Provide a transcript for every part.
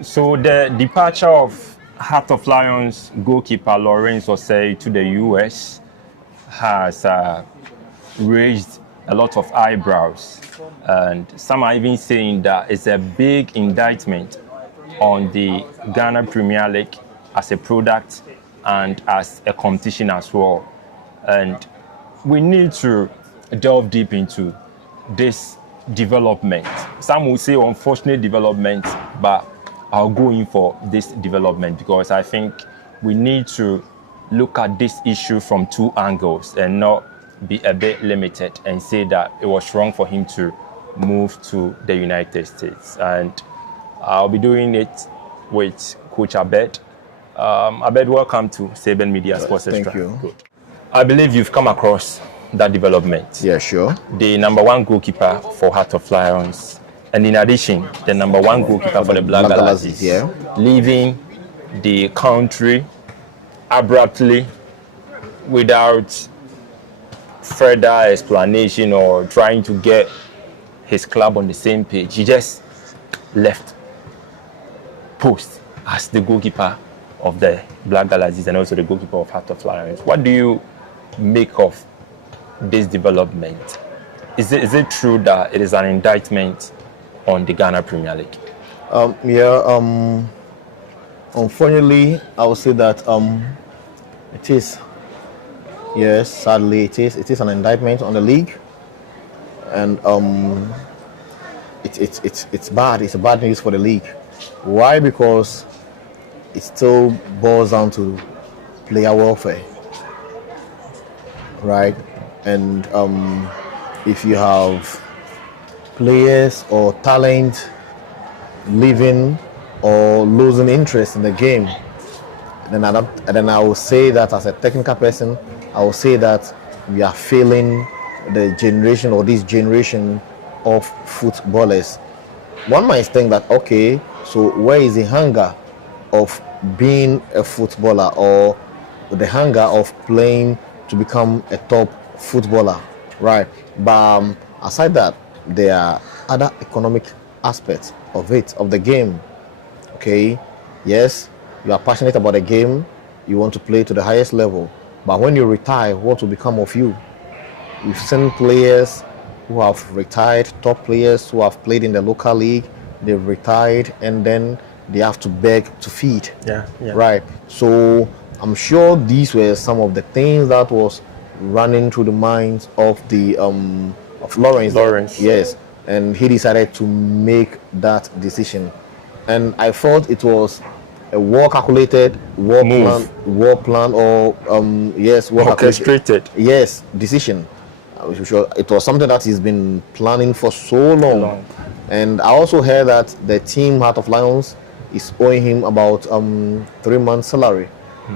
So the departure of Heart of Lions goalkeeper Lawrence Osei to the US has raised a lot of eyebrows, and some are even saying that it's a big indictment on the Ghana Premier League as a product and as a competition as well. And we need to delve deep into this development. Some will say unfortunate development, but I'll go in for this development because I think we need to look at this issue from two angles and not be a bit limited and say that it was wrong for him to move to the United States. And I'll be doing it with Coach Abed. Abed, welcome to Saban Media Sports Extra. Thank you. Good. I believe you've come across that development. Yeah, sure. The number one goalkeeper for Heart of Lions, and in addition, the number one goalkeeper for the Black Galaxies, yeah, leaving the country abruptly without further explanation or trying to get his club on the same page. He just left post as the goalkeeper of the Black Galaxies and also the goalkeeper of Heart of Lions. What do you make of this development? Is it true that it is an indictment on the Ghana Premier League? Unfortunately, I would say that it is. Yes, sadly, it is. It is an indictment on the league, and it's bad. It's a bad news for the league. Why? Because it still boils down to player welfare, right? And if you have players or talent leaving or losing interest in the game, then I will say that as a technical person, I will say that we are failing the generation or this generation of footballers. One might think that, okay, so where is the hunger of being a footballer or the hunger of playing to become a top footballer, right? But aside that, there are other economic aspects of the game. Okay, yes, you are passionate about the game, you want to play to the highest level, but when you retire, what will become of you? We've seen players who have retired, top players who have played in the local league, they've retired and then they have to beg to feed. Yeah. Right. So I'm sure these were some of the things that was running through the minds of the of Lawrence. Yes. And he decided to make that decision. And I thought it was a well-calculated, well-planned, or orchestrated. Yes, decision. It was something that he's been planning for so long. And I also heard that the team Heart of Lions is owing him about 3 months' salary.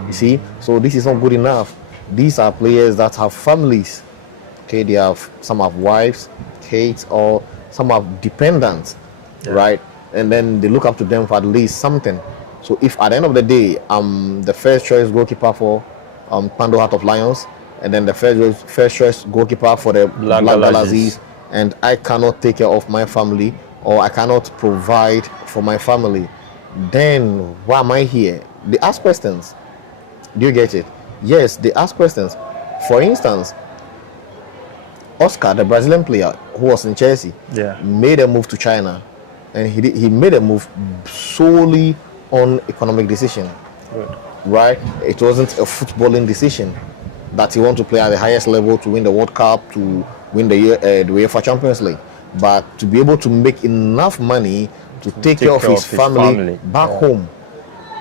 You see, so this is not good enough. These are players that have families. Okay, some have wives, kids, or some have dependents, right? And then they look up to them for at least something. So if at the end of the day, I'm the first choice goalkeeper for Pando Heart of Lions, and then the first choice goalkeeper for the Black Galaxies, and I cannot take care of my family or I cannot provide for my family, then why am I here? They ask questions. Do you get it? Yes, they ask questions. For instance, Oscar, the Brazilian player who was in Chelsea, made a move to China, and he made a move solely on economic decision. Right? It wasn't a footballing decision that he wanted to play at the highest level to win the World Cup, to win the UEFA Champions League, but to be able to make enough money to take care of his family back home.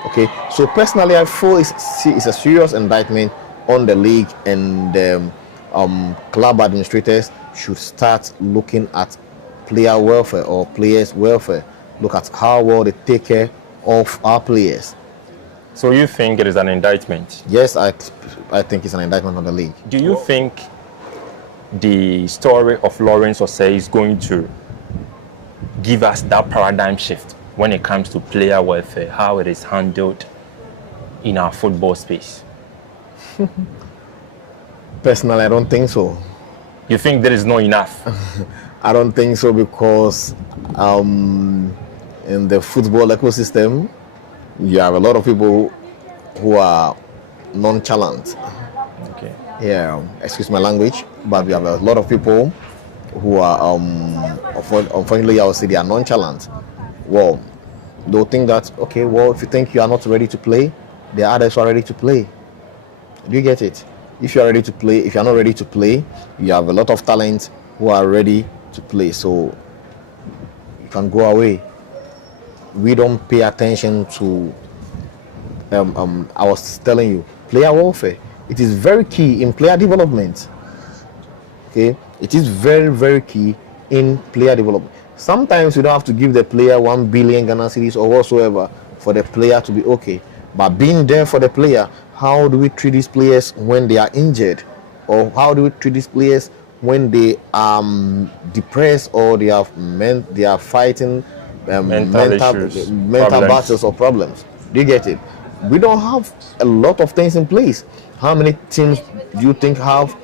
Okay, so personally, I feel it's a serious indictment on the league, and the club administrators should start looking at player welfare or players' welfare. Look at how well they take care of our players. So you think it is an indictment? Yes, I think it's an indictment on the league. Do you think the story of Lawrence Osei is going to give us that paradigm shift when it comes to player welfare, how it is handled in our football space? Personally, I don't think so. You think there is not enough? I don't think so, because in the football ecosystem, you have a lot of people who are nonchalant. Okay. Yeah, excuse my language, but we have a lot of people who are unfortunately I would say they are nonchalant. Well, they'll think that okay, well, if you think you are not ready to play, there are others who are ready to play. Do you get it? If you are ready to play, if you are not ready to play, you have a lot of talent who are ready to play. So you can go away. We don't pay attention to I was telling you, player welfare. It is very key in player development. Okay, it is very, very key in player development. Sometimes you don't have to give the player 1 billion Ghana cedis or whatsoever for the player to be okay. But being there for the player, how do we treat these players when they are injured, or how do we treat these players when they are depressed or they are fighting Mental issues, mental problems. battles or problems? Do you get it? We don't have a lot of things in place. How many teams do you think have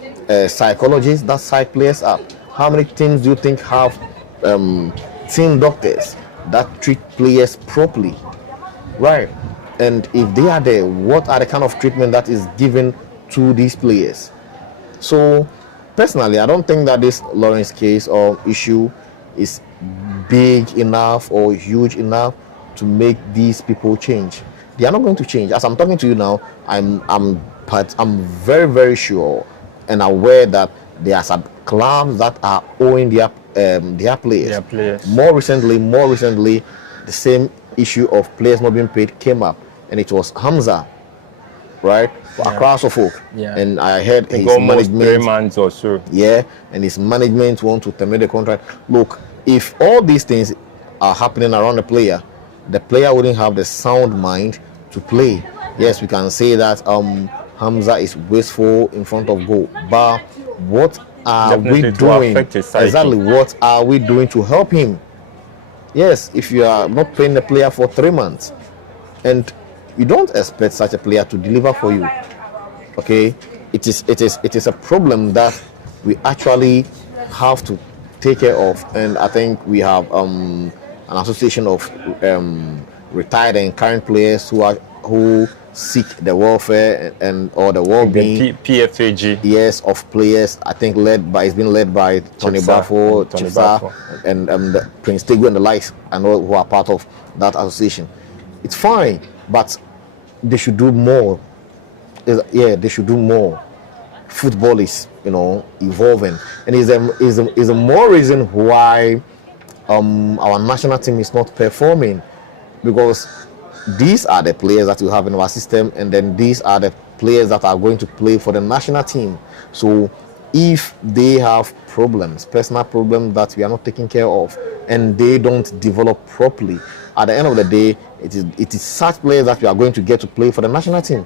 psychologists that psych players up? How many teams do you think have team doctors that treat players properly? Right. And if they are there, what are the kind of treatment that is given to these players? So, personally, I don't think that this Lawrence case or issue is big enough or huge enough to make these people change. They are not going to change. As I'm talking to you now, I'm very, very sure and aware that there are some clubs that are owing their players. Their players. More recently, the same issue of players not being paid came up, and it was Hamza, right? Across folk. Yeah. And I heard Think his almost 3 management. months or so. Yeah, and his management want to terminate the contract. Look, if all these things are happening around the player wouldn't have the sound mind to play. Yes, we can say that Hamza is wasteful in front of goal, but what are Definitely we to doing? affect his psyche. Exactly, what are we doing to help him? Yes, if you are not playing the player for 3 months and you don't expect such a player to deliver for you, okay, it is a problem that we actually have to take care of. And I think we have an association of retired and current players who seek the welfare and or the well-being. PFAG. Yes, of players. I think it's been led by Tony Bafo, and the Prince Tegu and the likes, and all who are part of that association. It's fine, but they should do more. They should do more. Football is, evolving, and is a more reason why our national team is not performing, because these are the players that we have in our system, and then these are the players that are going to play for the national team. So if they have problems, personal problems that we are not taking care of, and they don't develop properly, at the end of the day, it is such players that we are going to get to play for the national team.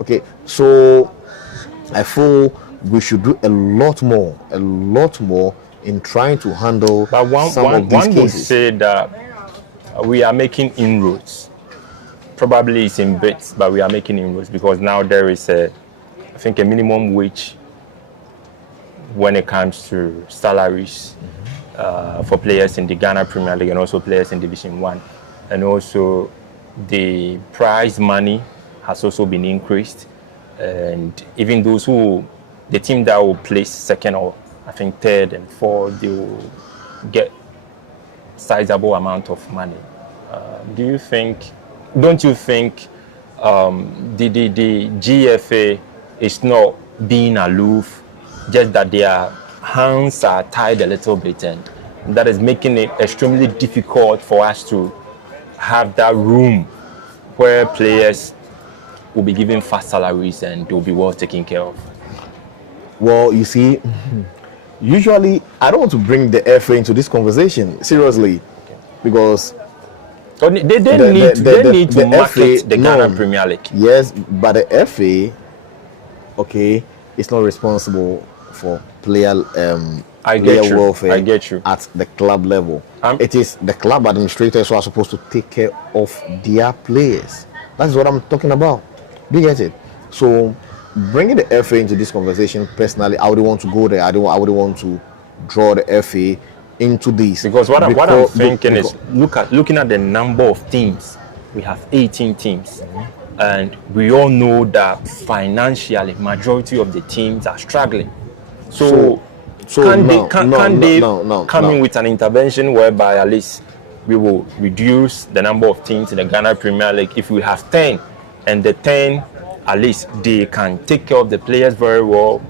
Okay, so I feel we should do a lot more in trying to handle some of these cases. Would say that we are making inroads. Probably it's in bits, but we are making inroads, because now there is I think a minimum wage when it comes to salaries for players in the Ghana Premier League and also players in Division 1. And also the prize money has also been increased. And even the team that will place second or I think third and fourth, they will get sizable amount of money. Don't you think the GFA is not being aloof, just that their hands are tied a little bit, and that is making it extremely difficult for us to have that room where players will be given fast salaries and they'll be well taken care of? Well, you see, usually I don't want to bring the FA into this conversation, seriously, because they need to market FA, the Ghana Premier League. Yes, but the FA, okay, it's not responsible for player welfare. I get you. At the club level. It is the club administrators who are supposed to take care of their players. That's what I'm talking about. Do you get it? So bringing the FA into this conversation, personally, I wouldn't want to go there. I wouldn't want to draw the FA into this. Because what I'm thinking is looking at the number of teams. We have 18 teams, and we all know that financially, majority of the teams are struggling. So can they come in with an intervention whereby at least we will reduce the number of teams in the Ghana Premier League? If we have 10, and the 10 at least they can take care of the players very well,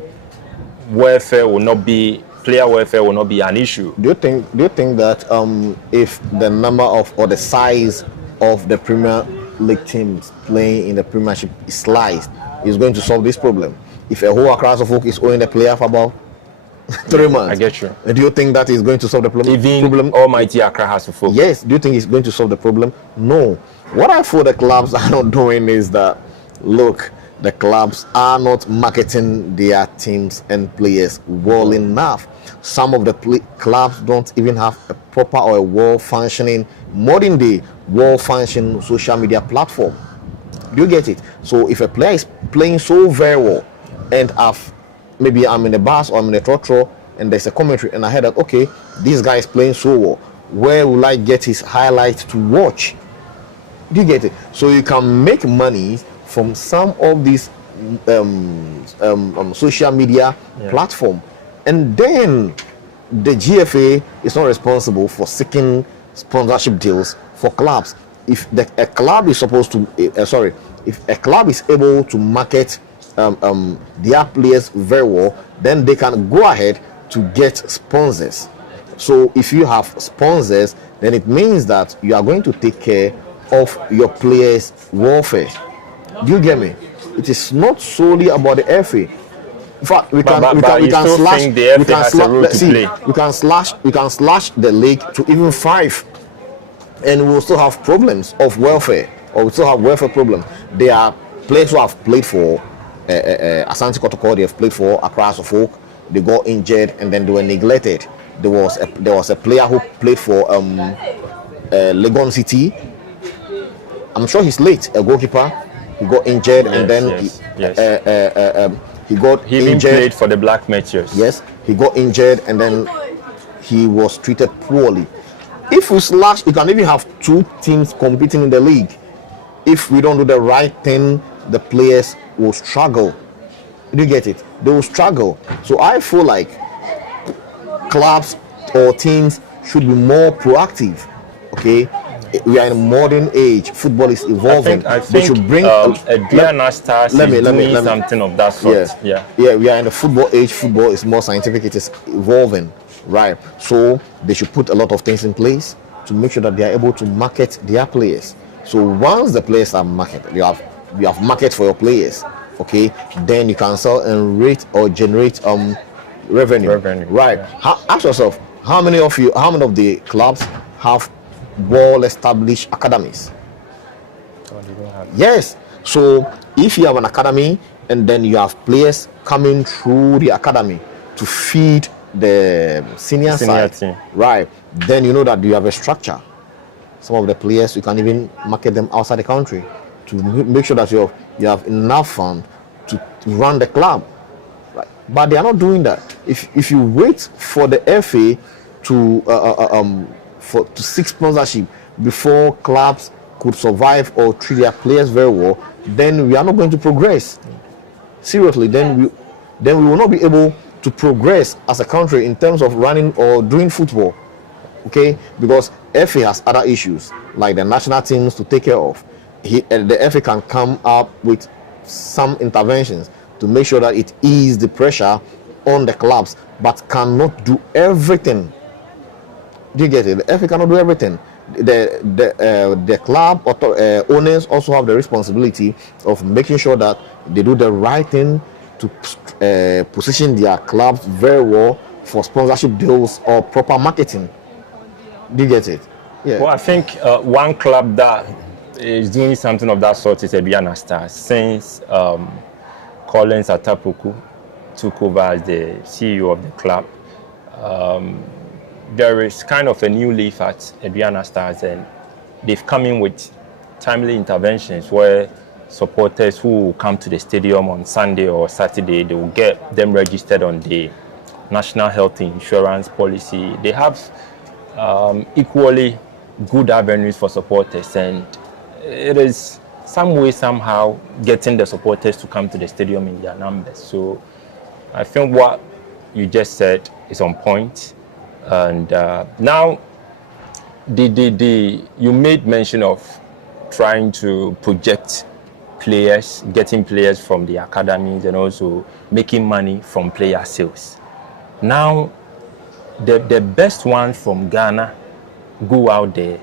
player welfare will not be an issue. Do you think that if the number of or the size of the Premier League teams playing in the Premiership is sliced, is going to solve this problem? If a whole Accra folk is owing a player for about 3 months, I get you. Do you think that is going to solve the problem? Even almighty Accra has to focus. Yes. Do you think it's going to solve the problem? No. What I feel the clubs are not doing is that, look, the clubs are not marketing their teams and players well enough. Some of the clubs don't even have a proper or a well-functioning, modern day, well-functioning social media platform. Do you get it? So if a player is playing so very well, and maybe I'm in the bus or I'm in the trotro, and there's a commentary, and I heard that, okay, this guy is playing so well, where will I get his highlights to watch? Do you get it? So you can make money from some of these social media platform, and then the GFA is not responsible for seeking sponsorship deals for clubs. If a club is supposed to, if a club is able to market their players very well, then they can go ahead to get sponsors. So if you have sponsors, then it means that you are going to take care of your players' welfare. Do you get me? It is not solely about the FA. In fact, we can slash the league to even 5, and we will still have problems of welfare, or we still have welfare problem. There are players who have played for Asante Kotoko, they have played for Accra Folk, they got injured and then they were neglected. There was a player who played for Legon City. I'm sure he's late, a goalkeeper. He got injured and then he got injured. Played for the Black Meteors. Yes, he got injured and then he was treated poorly. If we slash, we can even have 2 teams competing in the league. If we don't do the right thing, the players will struggle. Do you get it? They will struggle. So I feel like clubs or teams should be more proactive. Okay, we are in a modern age. Football is evolving. I think they should bring Adriana Stars doing something of that sort. Yeah, we are in the football age. Football is more scientific. It is evolving, right? So they should put a lot of things in place to make sure that they are able to market their players. So once the players are marketed, you have market for your players. Okay, then you can sell and rate or generate revenue. Right? Yeah. Ask yourself, how many of the clubs have well-established academies? Yes. So if you have an academy and then you have players coming through the academy to feed the senior side team, right? Then you know that you have a structure. Some of the players you can even market them outside the country to make sure that you have enough fund to run the club, right? But they are not doing that. If you wait for the FA to seek sponsorship before clubs could survive or treat their players very well, then we are not going to progress. Seriously, then we will not be able to progress as a country in terms of running or doing football. Okay, because FA has other issues like the national teams to take care of. The FA can come up with some interventions to make sure that it eases the pressure on the clubs, but cannot do everything. Do you get it? The FA cannot do everything. The club owners also have the responsibility of making sure that they do the right thing to position their clubs very well for sponsorship deals or proper marketing. Do you get it? Yeah. Well, I think one club that is doing something of that sort is Aduana Stars. Since Collins Atapuku took over as the CEO of the club, there is kind of a new leaf at Aduana Stars, and they've come in with timely interventions where supporters who come to the stadium on Sunday or Saturday, they will get them registered on the national health insurance policy. They have equally good avenues for supporters, and it is some way, somehow, getting the supporters to come to the stadium in their numbers. So I think what you just said is on point. And now, you made mention of trying to project players, getting players from the academies, and also making money from player sales. Now, the best ones from Ghana go out there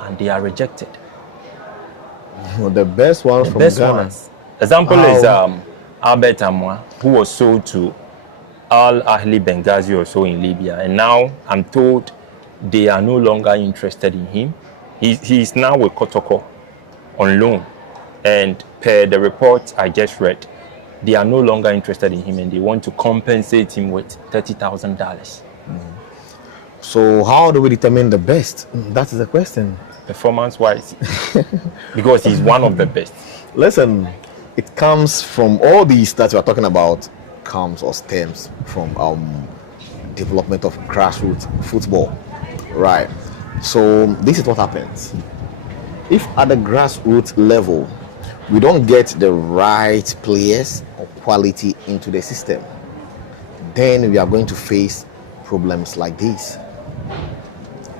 and they are rejected. Well, the best ones The from best Ghana. ones. Example is Albert Amoah, who was sold to Al Ahli Benghazi or so in Libya, and now I'm told they are no longer interested in him. He's now with Kotoko on loan, and per the report I just read, they are no longer interested in him, and they want to compensate him with $30,000. So how do we determine the best? That is the question. Performance-wise, because he's one of the best. Listen, it comes from all these that we are talking about, comes or stems from development of grassroots football, right? So this is what happens. If at the grassroots level we don't get the right players or quality into the system, then we are going to face problems like this.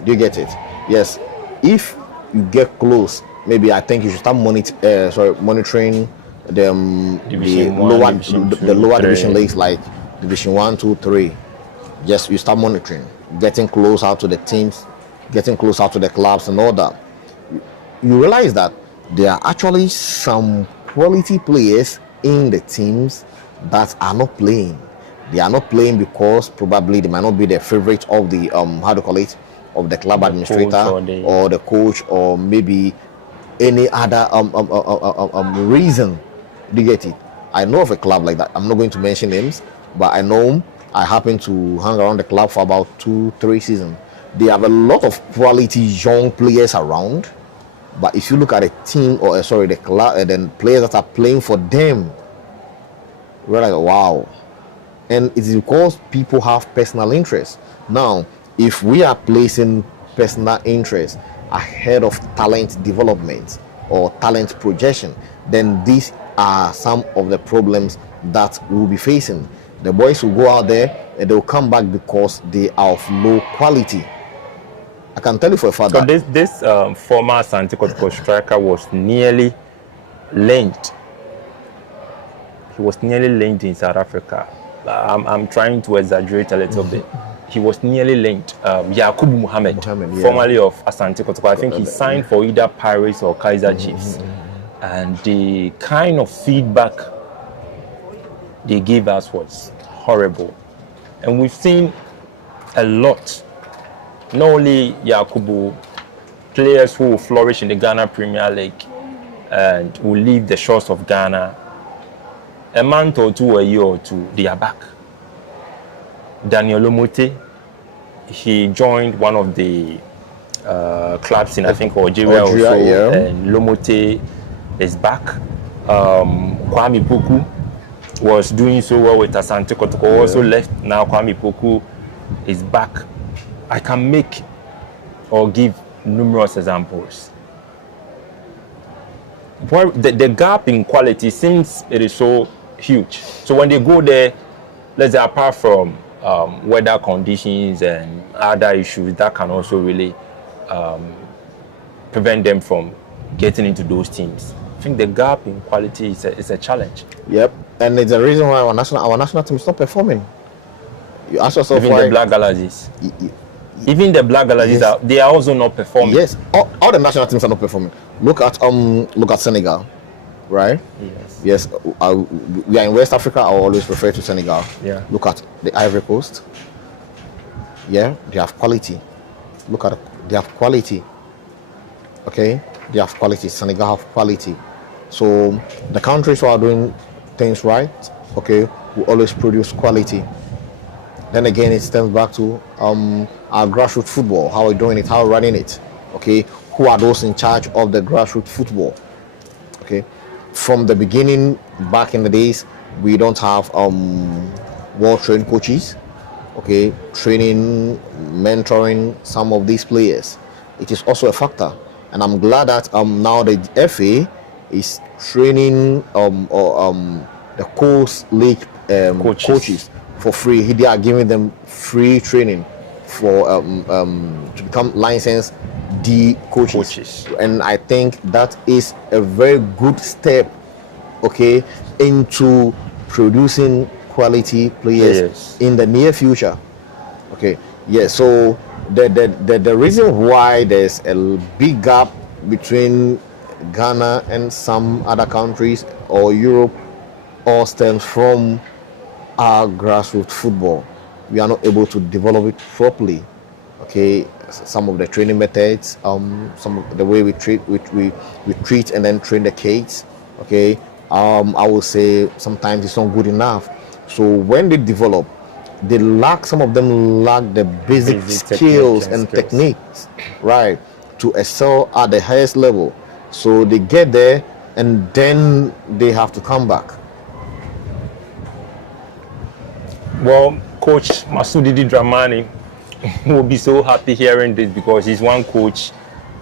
Do you get it? Yes. If you get close, maybe I think you should start monitoring the lower division leagues like Division 1, 2, 3. Yes, you start monitoring, getting close out to the teams, getting close out to the clubs and all that. You realize that there are actually some quality players in the teams that are not playing. They are not playing because probably they might not be the favorite of the of the club administrator or the coach, or maybe any other reason. Do you get it? I know of a club like that. I'm not going to mention names, but I know I happen to hang around the club for about 2-3 seasons. They have a lot of quality young players around, but if you look at the team or the club, then players that are playing for them, we're like, wow. And it is because people have personal interest. Now, if we are placing personal interest ahead of talent development or talent projection, then these are some of the problems that we'll be facing. The boys will go out there and they'll come back because they are of low quality. I can tell you for a fact So that this former Asante Kotoko striker was nearly linked. He was nearly linked in South Africa. I'm trying to exaggerate a little bit. He was nearly linked. Yakubu Mohammed, formerly of Asante Kotoko. I think he signed for either Pirates or Kaizer Chiefs. And the kind of feedback they gave us was horrible. And we've seen a lot, not only Yakubu, players who will flourish in the Ghana Premier League and will leave the shores of Ghana. A month or two, a year or two, they are back. Daniel Lomote, he joined one of the clubs in, I think, Algeria or so, yeah. and Lomote is back. Kwame Poku was doing so well with Asante Kotoko, also left. Now Kwame Poku is back. I can make or give numerous examples. Well, the gap in quality, since it is so huge, so when they go there, let's say apart from weather conditions and other issues that can also really prevent them from getting into those teams, I think the gap in quality is a challenge. Yep, and it's the reason why our national team is not performing. You ask yourself Even why. the Black Galaxies. Even the Black Galaxies, Yes. they are also not performing. Yes, all the national teams are not performing. Look at Senegal, right? Yes. Yes, we are in West Africa. I always refer to Senegal. Yeah. Look at the Ivory Coast. Yeah, they have quality. They have quality. Okay, they have quality. Senegal have quality. So the countries who are doing things right, okay, will always produce quality. Then again, it stems back to our grassroots football. How we're doing it, how we're running it. Okay, who are those in charge of the grassroots football? Okay, from the beginning, back in the days, we don't have well-trained coaches. okay, training, mentoring some of these players. It is also a factor, and I'm glad that now the FA is training the coast league Coaches. coaches for free. They are giving them free training for to become licensed D coaches. And I think that is a very good step, okay, into producing quality players in the near future. Okay, yeah. So the reason why there's a big gap between Ghana and some other countries or Europe all stems from our grassroots football. We are not able to develop it properly. Okay, some of the training methods, some of the way we treat and then train the kids. Okay, I will say sometimes it's not good enough. So when they develop, some of them lack the basic skills and techniques, right, to excel at the highest level. So they get there and then they have to come back. Well, Coach Masudi Dramani will be so happy hearing this, because he's one coach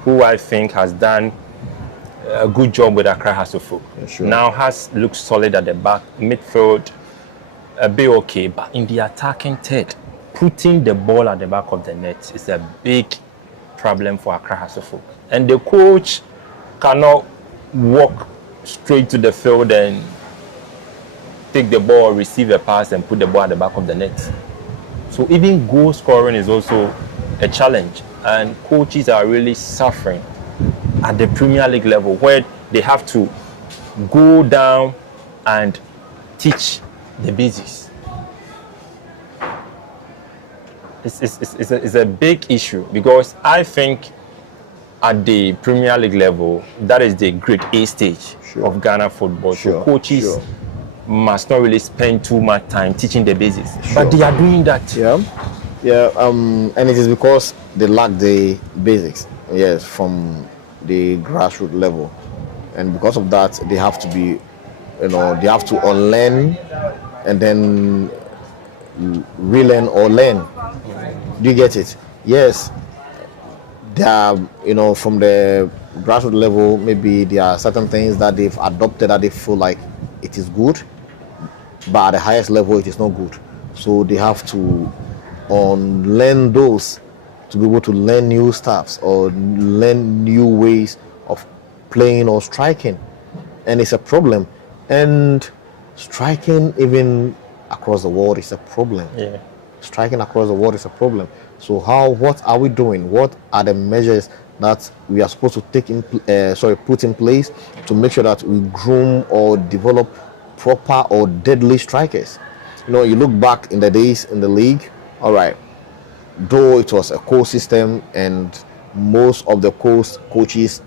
who I think has done a good job with Accra House of Folk. Sure. Now has looked solid at the back, midfield a bit okay, but in the attacking third, putting the ball at the back of the net is a big problem for Accra House of Folk. And the coach cannot walk straight to the field and take the ball, receive a pass, and put the ball at the back of the net. So even goal scoring is also a challenge, and coaches are really suffering at the Premier League level, where they have to go down and teach the basics. It's a big issue, because I think at the Premier League level, that is the grade A stage of Ghana football. So coaches must not really spend too much time teaching the basics, but they are doing that. And it is because they lack the basics, yes, from the grassroots level, and because of that, they have to be, they have to unlearn and then relearn or learn. Do you get it? Yes. They are, from the grassroots level, maybe there are certain things that they've adopted that they feel like it is good, but at the highest level it is not good. So they have to unlearn those to be able to learn new stuffs or learn new ways of playing or striking. And it's a problem. And striking even across the world is a problem. Yeah. Striking across the world is a problem. So what are we doing? What are the measures that we are supposed to put in place to make sure that we groom or develop proper or deadly strikers? You look back in the days in the league, all right, though it was a coach system and most of the coaches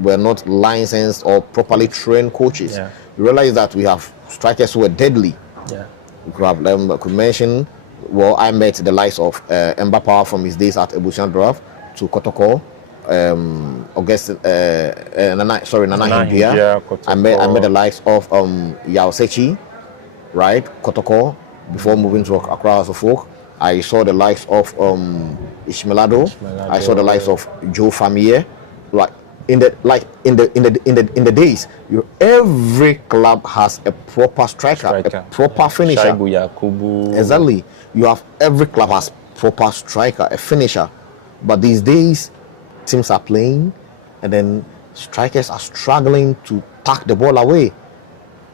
were not licensed or properly trained coaches. Yeah. You realize that we have strikers who are deadly. Yeah. We could mention, I met the likes of Emba Power from his days at Ebusian Draft to Kotoko, Nana Hindua. I met the likes of Yao Sechi, right, Kotoko, before moving to Accra House of Folk. I saw the likes of Ishmelado. I saw the likes of Joe Famier. In the days, every club has a proper striker. A proper finisher. Exactly. Every club has proper striker, a finisher. But these days, teams are playing, and then strikers are struggling to tuck the ball away,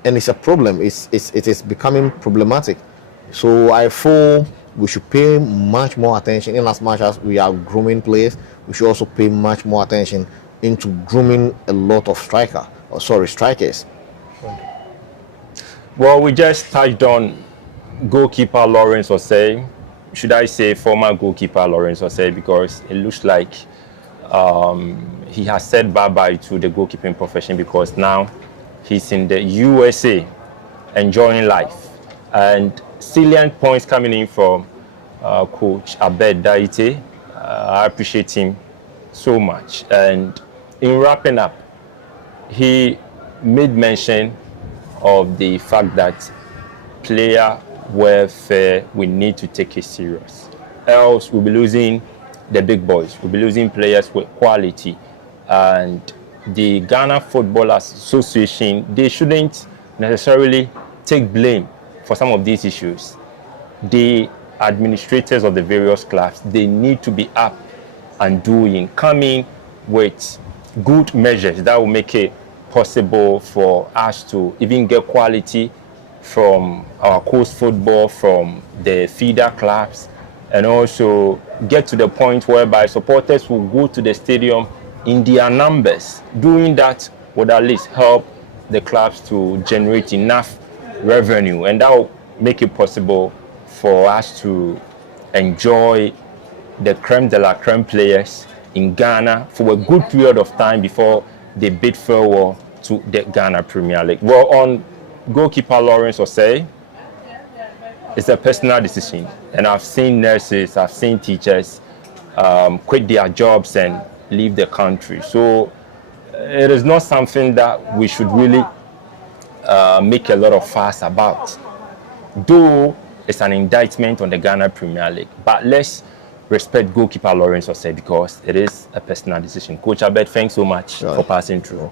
and it's a problem. It is becoming problematic. So I feel we should pay much more attention. In as much as we are grooming players, we should also pay much more attention into grooming a lot of strikers. Well, we just touched on goalkeeper Lawrence Osei. Should I say former goalkeeper Lawrence Osei, because it looks like he has said bye-bye to the goalkeeping profession, because now he's in the USA enjoying life. And salient points coming in from Coach Abed Daite. I appreciate him so much. And in wrapping up, he made mention of the fact that player where we need to take it serious. Else we'll be losing the big boys. We'll be losing players with quality. And the Ghana Football Association, they shouldn't necessarily take blame for some of these issues. The administrators of the various clubs, they need to be up and doing, coming with good measures that will make it possible for us to even get quality from our coast football, from the feeder clubs, and also get to the point whereby supporters will go to the stadium in their numbers. Doing that would at least help the clubs to generate enough revenue, and that will make it possible for us to enjoy the creme de la creme players in Ghana for a good period of time before they bid farewell to the Ghana Premier League. Well, on goalkeeper Lawrence Osei, it's a personal decision, and I've seen nurses, I've seen teachers quit their jobs and leave the country. So it is not something that we should really make a lot of fuss about. Though it's an indictment on the Ghana Premier League, but let's respect goalkeeper Lawrence Osei because it is a personal decision. Coach Abed, thanks so much for passing through.